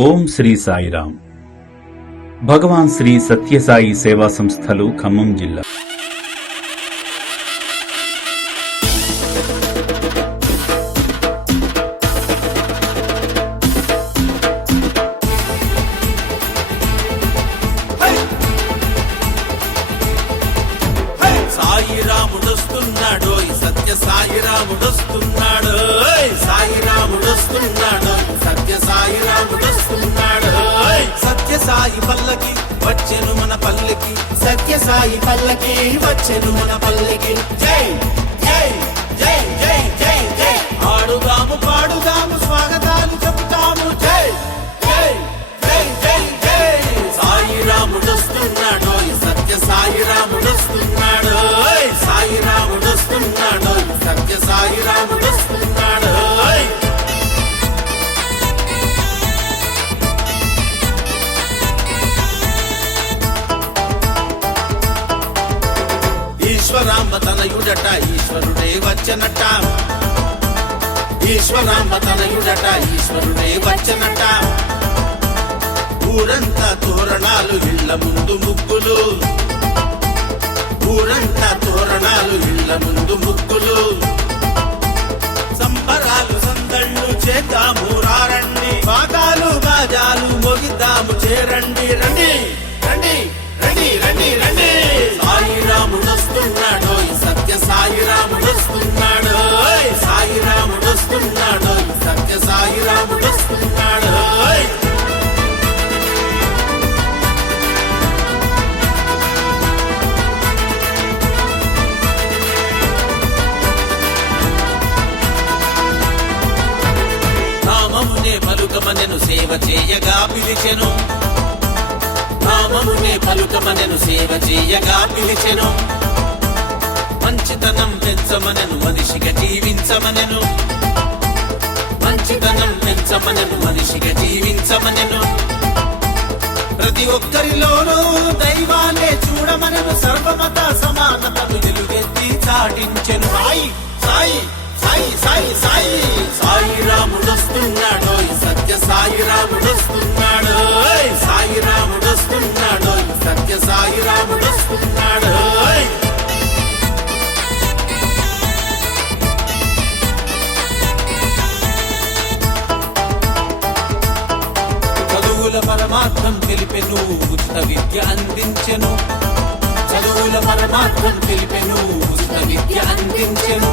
ఓం శ్రీ సాయిరాం భగవాన్ శ్రీ సత్యసాయి సేవా సంస్థలు ఖమ్మం జిల్లా. పల్లకి సత్య సాయి పల్లకి వచ్చెను మన పల్లకి. జై జై! ఈశ్వరాంబ తనయుడట ఈశ్వరుడే వచ్చనట. ఈశ్వరాంబ తనయుడట ఈశ్వరుడే వచ్చనట. ఊరంతా తోరణాలు ఇళ్ళ ముందు ముగ్గులు. ఊరంతా తోరణాలు ఇళ్ళ ముందు ముగ్గులు. సంబరాలు సందళ్ళు చేద్దాము రారండి. బాగాలు బాజాలు మొగిద్దాము చేరండి. నామమునే పలుకమనెను సేవ చేయగా పిలిచెను. నామమునే పలుకమనెను సేవ చేయగా పిలిచెను. మంచితనం పెంచమనెను మనిషిగా జీవించమనెను. మంచితనం పెంచమనెను మనిషిగా జీవించమనెను. ప్రతి ఒక్కరిలోనూ దైవాలే చూడమనను సర్వమత సమానతను నిలువెత్తి చాటించెను. సాయి సాయి సాయి సాయి సాయి సాయి రాముడు వస్తున్నాడు సత్య సాయి రాముడు వస్తున్నాడు. సాయి రాముడు వస్తున్నాడు. సత్య సాయి రాముడు వస్తున్నాడు చదువుల పరమార్థం తెలిపెను ఉచిత విద్య అందించెను. చదువుల పరమార్థం తెలిపెను ఉచిత విద్య అందించెను.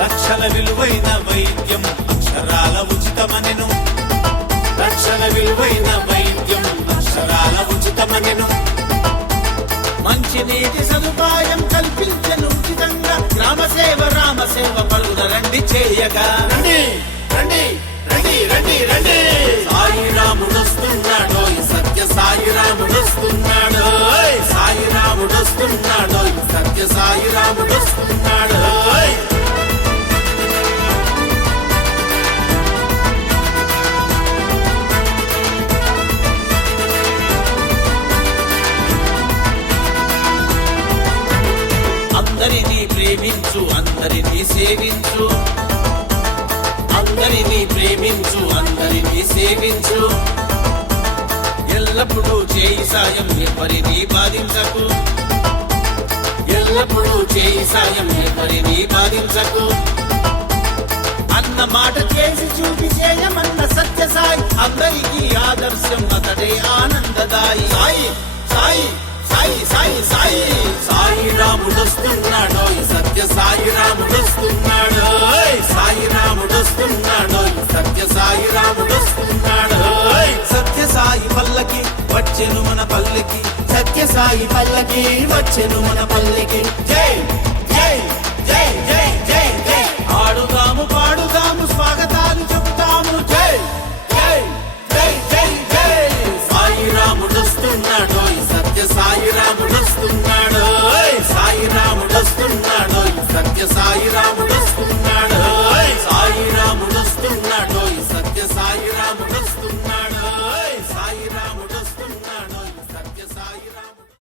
లక్షల విలువైన వైద్యం అక్షరాల ఉచితమనెను. రక్షణ విలువైన వైద్యం అక్షరాల ఉచితమనెను. మంచి నీటి సదుపాయం కల్పించను ఉచితంగా. గ్రామ సేవ రామ సేవ పలుదరండి చేయగా అందరినీ ప్రేమించు అందరినీ సేవించు. అందరినీ ప్రేమించు అందరినీ సేవించు. ఎల్లప్పుడూ చేయి సాయం ఎవరిని బాధించకు. ఎల్లప్పుడూ చేయి సాయం ఎవరిని బాధించకు. అన్న మాట చేసి చూపి చేయమన్న సత్య సాయి అందరికీ ఆదర్శం అతడే ఆనందదాయి. సాయి సాయి. సాయి రాముడు వస్తున్నాడు. సత్య సాయి పల్లకి వచ్చెను మన పల్లకి. సత్య సాయి పల్లకి వచ్చెను మన పల్లకి. జయ